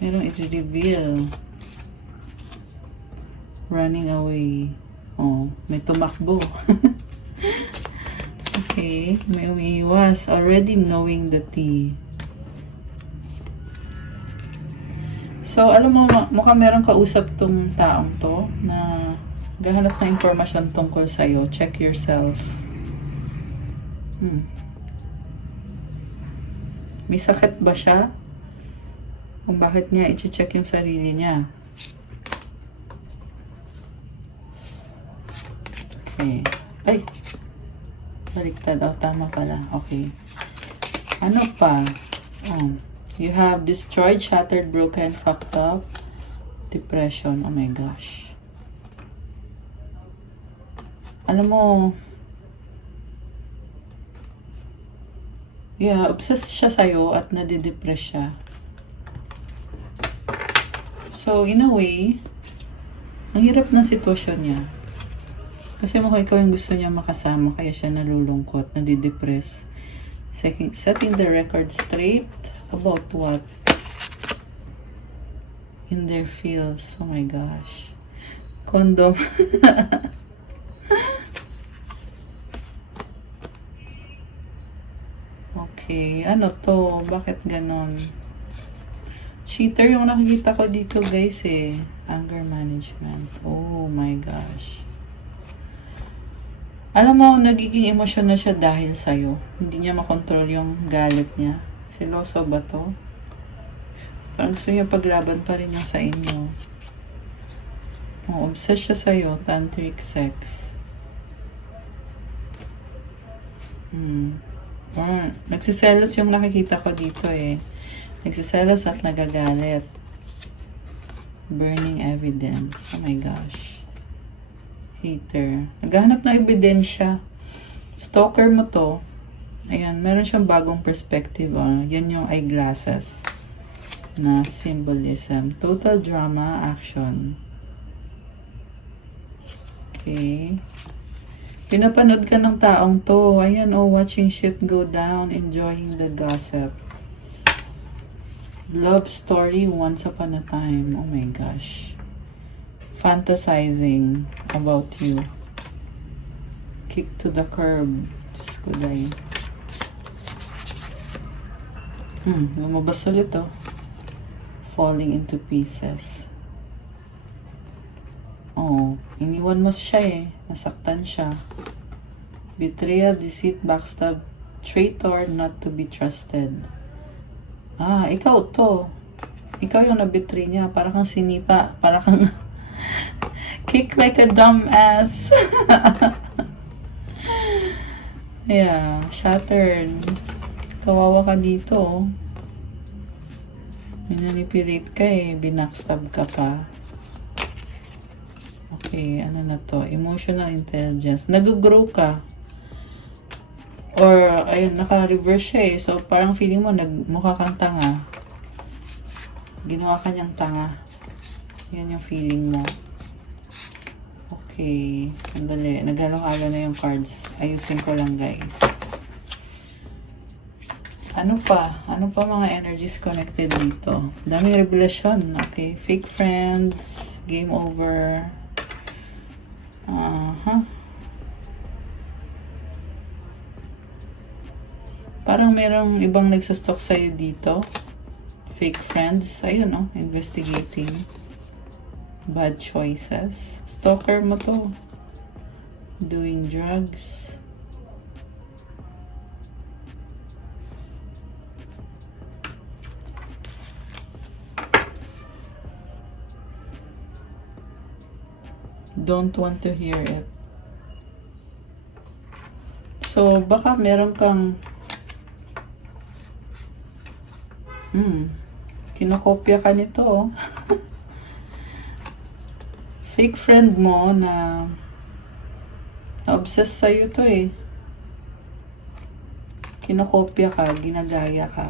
Merong i-reveal. Running away. Oh, may tumakbo. Okay, may umiiwas. Already knowing the tea. So, alam mo, mukhang meron kausap tong taong to na gahanap na impormasyon tungkol sa'yo. Check yourself. May sakit ba siya? Kung bakit niya i-check yung sarili niya. Okay. Ay! Baliktad. Oh, tama pala. Okay. Ano pa? You have destroyed, shattered, broken, fucked up, depression. Oh my gosh. Alam mo, yeah, obsessed siya sa'yo at nadidepress siya. So, in a way, ang hirap ng sitwasyon niya. Kasi mukhang ikaw yung gusto niya makasama, kaya siya nalulungkot, nadidepress. Setting the record straight about what? In their feels. Oh my gosh. Condom. Okay, ano to? Bakit ganon? Cheater yung nakikita ko dito guys eh. Anger management. Oh my gosh. Alam mo, nagiging emosyon na siya dahil sa'yo. Hindi niya makontrol yung galit niya. Seloso ba to? Parang gusto niya paglaban pa rin yung sa inyo. Oh, obsessed siya sa'yo. Tantric sex. Nagsiselos yung nakikita ko dito eh. Nagsiselos at nagagalit. Burning evidence. Oh my gosh. Hater. Naghahanap ng ebidensya. Stalker mo to. Ayan, meron siyang bagong perspective. Yan yung eyeglasses na symbolism. Total drama, action. Okay. Pinapanood ka ng taong to. Ayan, watching shit go down, enjoying the gossip. Love story, once upon a time. Oh my gosh. Fantasizing about you. Kick to the curb. Skuday. Lumabas ulit to. Falling into pieces. Oh, iniwan mo siya eh. Nasaktan siya. Betrayal, deceit, backstab, traitor, not to be trusted. Ikaw to. Ikaw yung nabetray niya. Para kang sinipa. Para kang kick like a dumbass. Yeah, shattered. Kawawa ka dito. Minanipulate ka eh. Binackstab ka pa. Okay, ano na to? Emotional intelligence. Nag-grow ka. Or, ayun, naka-reverse siya eh. So, parang feeling mo, nagmukha kang tanga. Ginawa ka niyang tanga. Yan yung feeling mo. Okay. Sandali. Naghalo-halo na yung cards. Ayusin ko lang, guys. Ano pa? Ano pa mga energies connected dito? Daming revelasyon. Okay. Fake friends. Game over. Parang merong ibang nagsastalk sa'yo dito. Fake friends. Ayun, no? Investigating. Bad choices. Stalker mo to. Doing drugs. Don't want to hear it. So, baka meron kang kinokopya ka nito. Oh. Fake friend mo na obsessed sa'yo to eh. Kinokopya ka, ginagaya ka.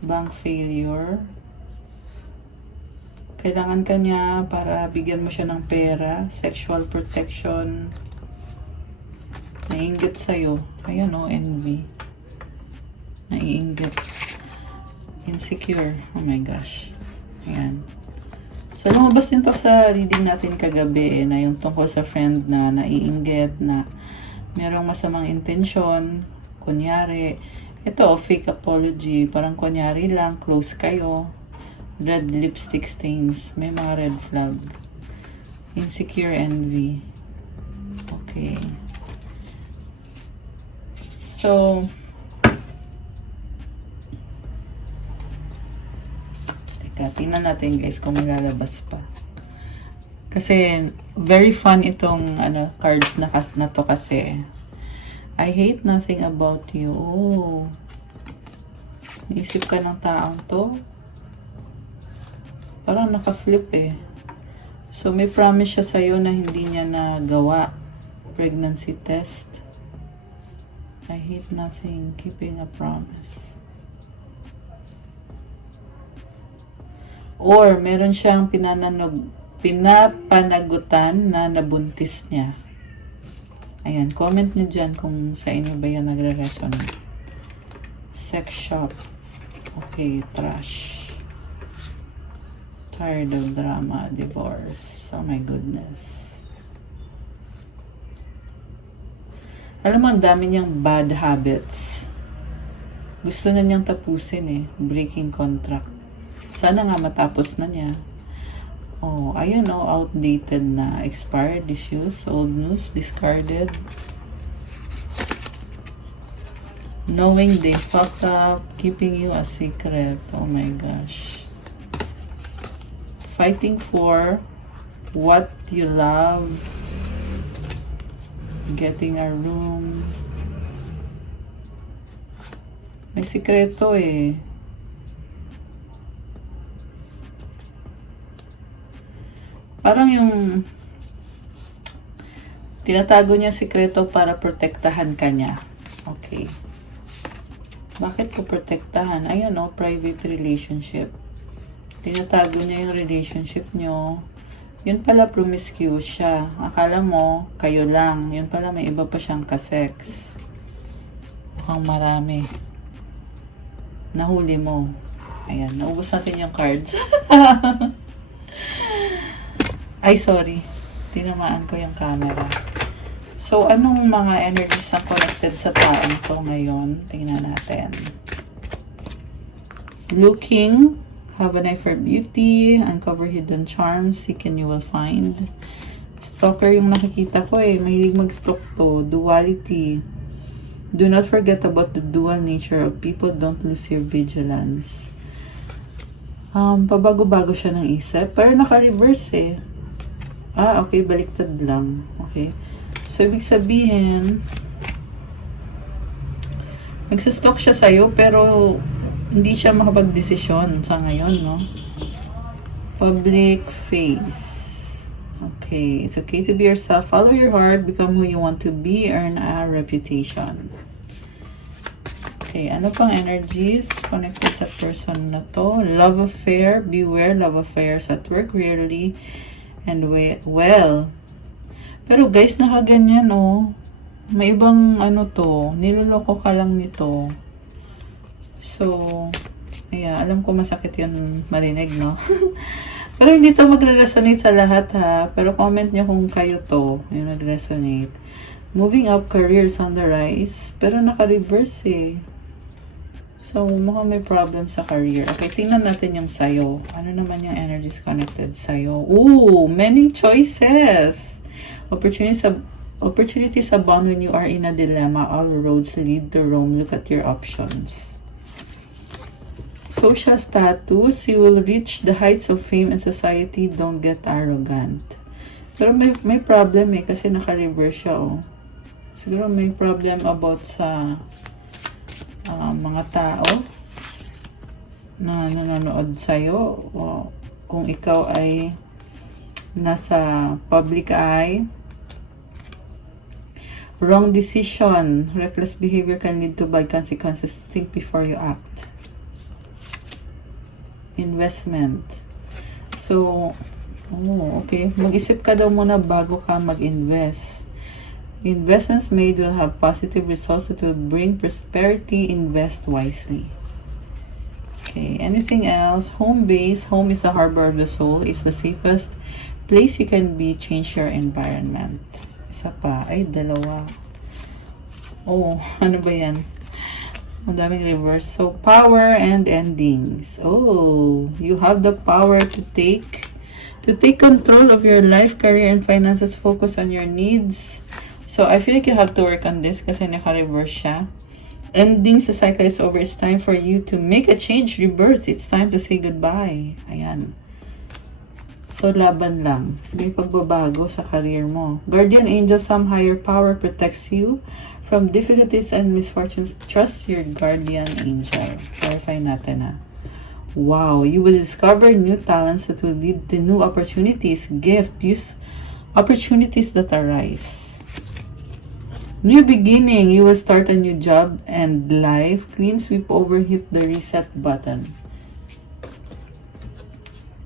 Bank failure. Kailangan ka niya para bigyan mo siya ng pera. Sexual protection. Naiinggit sa'yo. Ayan o, envy. Naiinggit. Insecure. Oh my gosh. Ayan. So, lumabas din to sa reading natin kagabi na yung tungkol sa friend na naiinggit, na merong masamang intensyon. Kunyari, ito, fake apology. Parang kunyari lang, close kayo. Red lipstick stains. May mga red flag. Insecure envy. Okay. So, tingnan natin guys kung lalabas pa. Kasi very fun itong cards na to kasi. I hate nothing about you. Oh. Naisip ka ng taong to. Parang naka-flip eh. So may promise siya sa'yo na hindi niya nagawa. Pregnancy test. I hate nothing. Keeping a promise. Or, meron siyang pinapanagutan na nabuntis niya. Ayan, comment niyo dyan kung sa inyo ba yan nagre-resonate. Sex shop. Okay, trash. Tired of drama, divorce. Oh my goodness. Alam mo, ang dami niyang bad habits. Gusto na niyang tapusin eh. Breaking contract. Sana nga matapos na niya. Oh, ayun oh, outdated na. Expired issues, old news, discarded. Knowing they fucked up, keeping you a secret. Oh my gosh. Fighting for what you love. Getting a room. May sikreto eh. Parang yung tinatago niya sikreto para protektahan ka niya. Okay. Bakit ko protektahan? Ayun o, private relationship. Tinatago niya yung relationship niyo. Yun pala promiscuous siya. Akala mo, kayo lang. Yun pala may iba pa siyang kasex. Mukhang marami. Nahuli mo. Ayan, naubos natin yung cards. Ay, sorry. Tinamaan ko yung camera. So, anong mga energies na connected sa taong to ngayon? Tingnan natin. Looking. Have an eye for beauty. Uncover hidden charms. Seek and you will find. Stalker yung nakikita ko eh. Mahilig mag-stalk to. Duality. Do not forget about the dual nature of people. Don't lose your vigilance. Pabago-bago siya ng isip. Pero naka-reverse eh. Ah, okay. Baliktad lang. Okay. So, ibig sabihin, nagsastalk siya sa'yo, pero hindi siya makapag-desisyon sa ngayon, no? Public face. Okay. Okay, it's okay to be yourself. Follow your heart. Become who you want to be. Earn a reputation. Okay, ano pang energies connected sa person na to? Love affair. Beware, love affairs at work rarely and well. Pero guys, nakaganyan oh. May ibang ano to. Niloloko ka lang nito. So, yeah, alam ko masakit yun marinig, no? Pero hindi to magre-resonate sa lahat ha. Pero comment nyo kung kayo to, yung nag-resonate. Moving up, careers on the rise. Pero naka-reverse eh. So, mukhang may problem sa career. Okay, tingnan natin yung sayo. Ano naman yung energies connected sa'yo? Ooh, many choices! Opportunities abound when you are in a dilemma. All roads lead to Rome. Look at your options. Social status, you will reach the heights of fame and society. Don't get arrogant. Pero may problem eh, kasi naka-reverse siya oh. Siguro may problem about sa mga tao na nanonood sa'yo. O kung ikaw ay nasa public eye. Wrong decision. Reckless behavior can lead to bad consequences. Think before you act. Investment. So, okay. Mag-isip ka daw muna bago ka mag-invest. Investments made will have positive results that will bring prosperity. Invest wisely. Okay. Anything else? Home base. Home is the harbor of the soul. It's the safest place you can be. Change your environment. Isa pa. Ay, dalawa. Oh, ano ba yan? Ang daming reverse. So, power and endings. Oh, you have the power to take control of your life, career, and finances. Focus on your needs. So, I feel like you have to work on this kasi naka-reverse siya. Endings, the cycle is over. It's time for you to make a change, rebirth. It's time to say goodbye. Ayan. So, laban lang. May pagbabago sa career mo. Guardian angel, some higher power protects you from difficulties and misfortunes. Trust your guardian angel. Clarify natin ha. Wow, you will discover new talents that will lead to new opportunities. Use opportunities that arise. New beginning, you will start a new job and life. Clean sweep over, hit the reset button.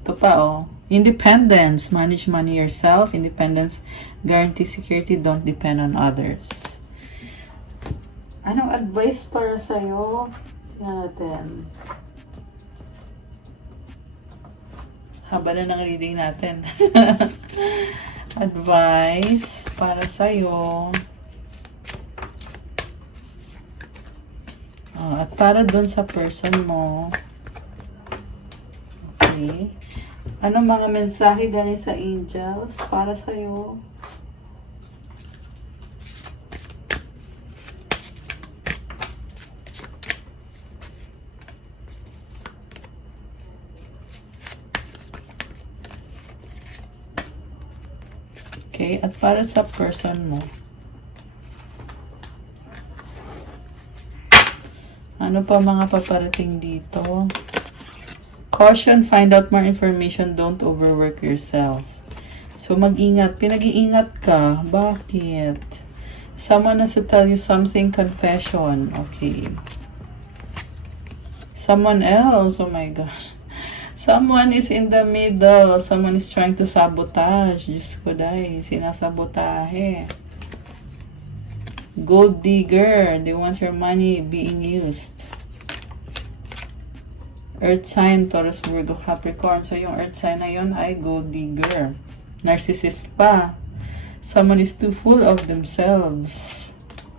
Ito pa oh. Independence, manage money yourself. Independence, guarantee security, don't depend on others. Anong advice para sa'yo? Tingnan natin. Haba na ng reading natin. Advice para sa'yo. At para dun sa person mo. Okay. Ano mga mensahe galing sa angels para sa'yo? Okay, at para sa person mo. Ano pa mga paparating dito? Caution, find out more information, don't overwork yourself. So, mag-ingat. Pinag-iingat ka. Bakit? Someone has to tell you something, confession. Okay. Someone else, oh my gosh. Someone is in the middle. Someone is trying to sabotage. Diyos ko dahil, sinasabotahe. Gold digger. They want your money being used. Earth sign, Taurus, Virgo, Capricorn. So, yung earth sign na yun ay gold digger. Narcissist pa. Someone is too full of themselves.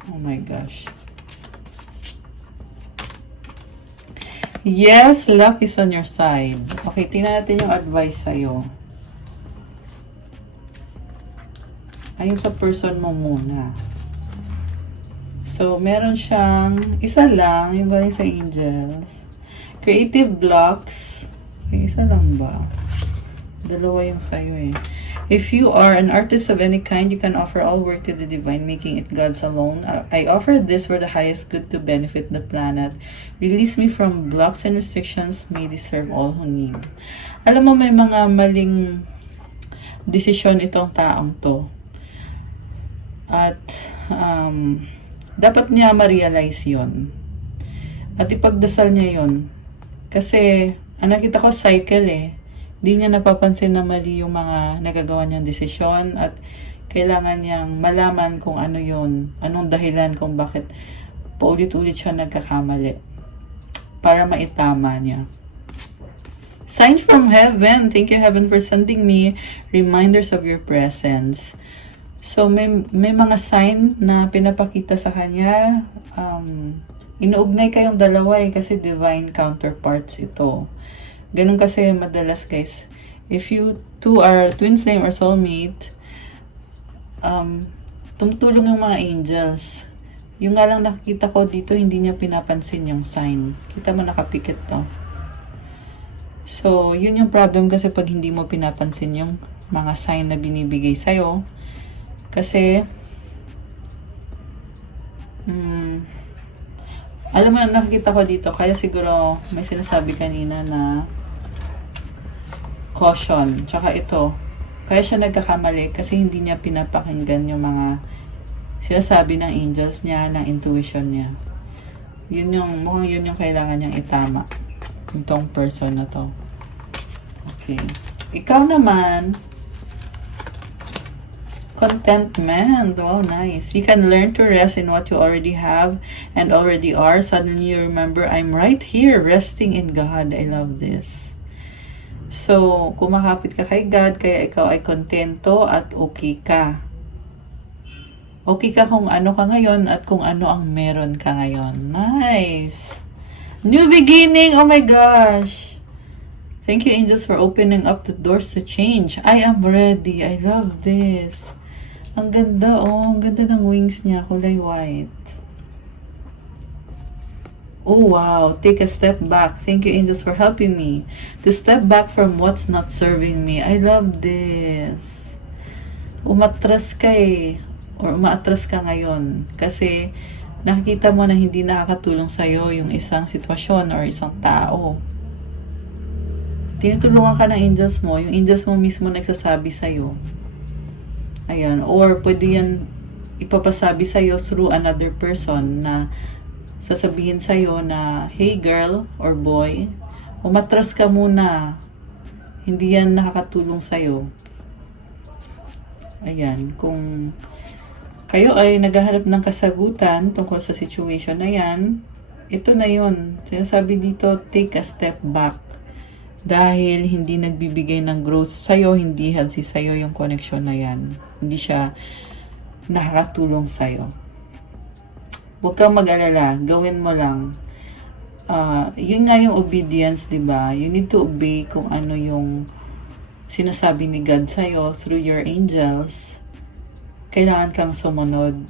Oh my gosh. Yes, luck is on your side. Okay, tingnan natin yung advice sa'yo. Ayun sa person mo muna. So, meron siyang, isa lang, yung galing sa angels. Creative blocks. May isa lang ba? Dalawa yung sa'yo eh. If you are an artist of any kind, you can offer all work to the divine, making it God's alone. I offer this for the highest good to benefit the planet. Release me from blocks and restrictions. May this serve all who need. Alam mo, may mga desisyon itong taong to. At dapat niya ma-realize yun. At ipagdasal niya yun. Kasi, nakita ko cycle eh. Di niya napapansin na mali yung mga nagagawa niyang desisyon at kailangan niyang malaman kung ano yun, anong dahilan kung bakit paulit-ulit siya nagkakamali para maitama niya. Sign from heaven. Thank you, heaven, for sending me reminders of your presence. So, may mga sign na pinapakita sa kanya. Inuugnay kayong dalawa kasi divine counterparts ito. Ganun kasi madalas, guys. If you two are twin flame or soulmate, tumutulong yung mga angels. Yung nga lang nakikita ko dito, hindi niya pinapansin yung sign. Kita mo nakapikit to. So, yun yung problem kasi pag hindi mo pinapansin yung mga sign na binibigay sa'yo. Kasi, alam mo, nakikita ko dito, kaya siguro may sinasabi kanina na caution. Tsaka ito, kaya siya nagkakamali kasi hindi niya pinapakinggan yung mga sinasabi ng angels niya, ng intuition niya. Mukhang yun yung kailangan niyang itama. Itong person na to. Okay. Ikaw naman, contentment. Wow, nice. You can learn to rest in what you already have and already are. Suddenly you remember, I'm right here, resting in God. I love this. So, kumakapit ka kay God, kaya ikaw ay kontento at okay ka. Okay ka kung ano ka ngayon at kung ano ang meron ka ngayon. Nice. New beginning. Oh my gosh. Thank you, angels, for opening up the doors to change. I am ready. I love this. Ang ganda, oh. Ang ganda ng wings niya. Kulay white. Oh, wow. Take a step back. Thank you, angels, for helping me to step back from what's not serving me. I love this. Umatras ka eh. Or umaatras ka ngayon. Kasi nakikita mo na hindi nakakatulong sa'yo yung isang sitwasyon or isang tao. Tinutulungan ka ng angels mo. Yung angels mo mismo nagsasabi sa'yo. Ayan. Or pwede yan ipapasabi sa'yo through another person na sasabihin sa'yo na, hey girl or boy, umatras ka muna. Hindi yan nakakatulong sa'yo. Ayan. Kung kayo ay naghahanap ng kasagutan tungkol sa situation na yan, ito na yun. Sinasabi dito, take a step back. Dahil hindi nagbibigay ng growth sa'yo, hindi healthy sa'yo yung connection na yan. Hindi siya nakakatulong sa'yo. Huwag kang mag-alala. Gawin mo lang. Yun nga yung obedience, diba? You need to obey kung ano yung sinasabi ni God sa'yo through your angels. Kailangan kang sumunod.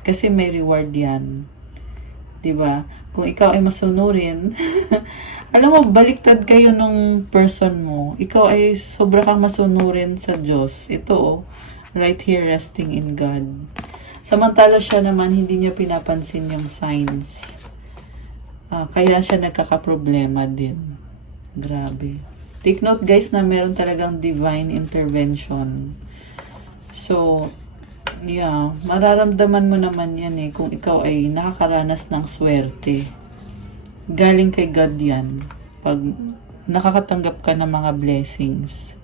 Kasi may reward yan. Diba? Kung ikaw ay masunurin, alam mo, baliktad kayo nung person mo. Ikaw ay sobra kang masunurin sa Diyos. Ito, oh, right here, resting in God. Samantala siya naman, hindi niya pinapansin yung signs. Kaya siya nagkakaproblema din. Grabe. Take note, guys, na meron talagang divine intervention. So, yeah, mararamdaman mo naman yan eh kung ikaw ay nakakaranas ng swerte. Galing kay God yan. Pag nakakatanggap ka ng mga blessings.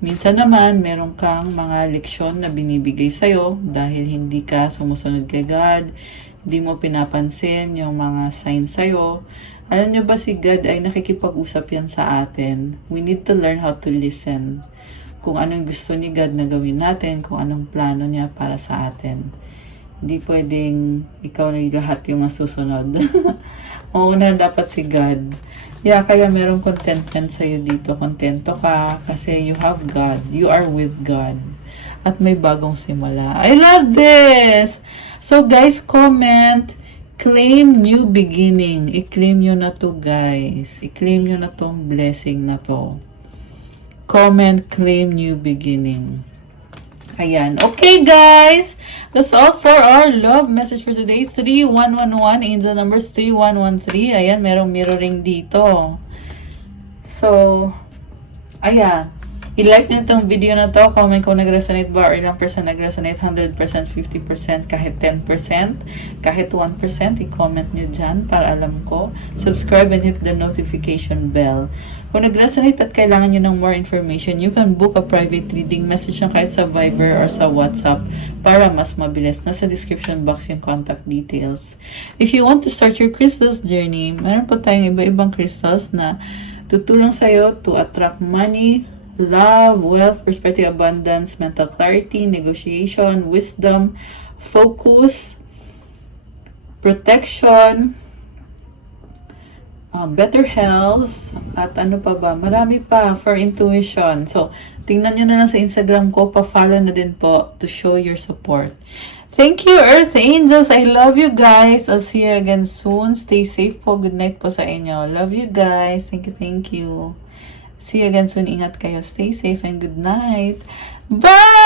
Minsan naman, meron kang mga leksyon na binibigay sa'yo dahil hindi ka sumusunod kay God, hindi mo pinapansin yung mga signs sa'yo. Alam nyo ba si God ay nakikipag-usap yan sa atin? We need to learn how to listen. Kung anong gusto ni God na gawin natin, kung anong plano niya para sa atin. Hindi pwedeng ikaw na lahat yung masusunod. Mauna dapat si God. Yeah, kaya merong contentment sa'yo dito. Kontento ka kasi you have God. You are with God. At may bagong simula. I love this! So guys, comment, claim new beginning. I-claim nyo na to, guys. I-claim nyo na tong blessing na to. Comment, claim new beginning. Ayan. Okay, guys. That's all for our love message for today. 3111. Angel numbers 3113. Ayan, merong mirroring dito. So, ayan. I-like nyo itong video na to. Comment kung nag-resonate ba or ilang percent nag-resonate. 100%, 50%, kahit 10%, kahit 1%. I-comment nyo dyan para alam ko. Subscribe and hit the notification bell. Kung nag-resonate at kailangan nyo ng more information, you can book a private reading. Message nyo kahit sa Viber or sa WhatsApp para mas mabilis. Nasa description box yung contact details. If you want to start your crystals journey, meron po tayong iba-ibang crystals na tutulong sa'yo to attract money, love, wealth, prosperity, abundance, mental clarity, negotiation, wisdom, focus, protection, better health, at ano pa ba? Marami pa for intuition. So, tingnan nyo na lang sa Instagram ko. Pa-follow na din po to show your support. Thank you, Earth Angels. I love you guys. I'll see you again soon. Stay safe po. Good night po sa inyo. Love you guys. Thank you, thank you. See you again soon. Ingat kayo. Stay safe and good night. Bye!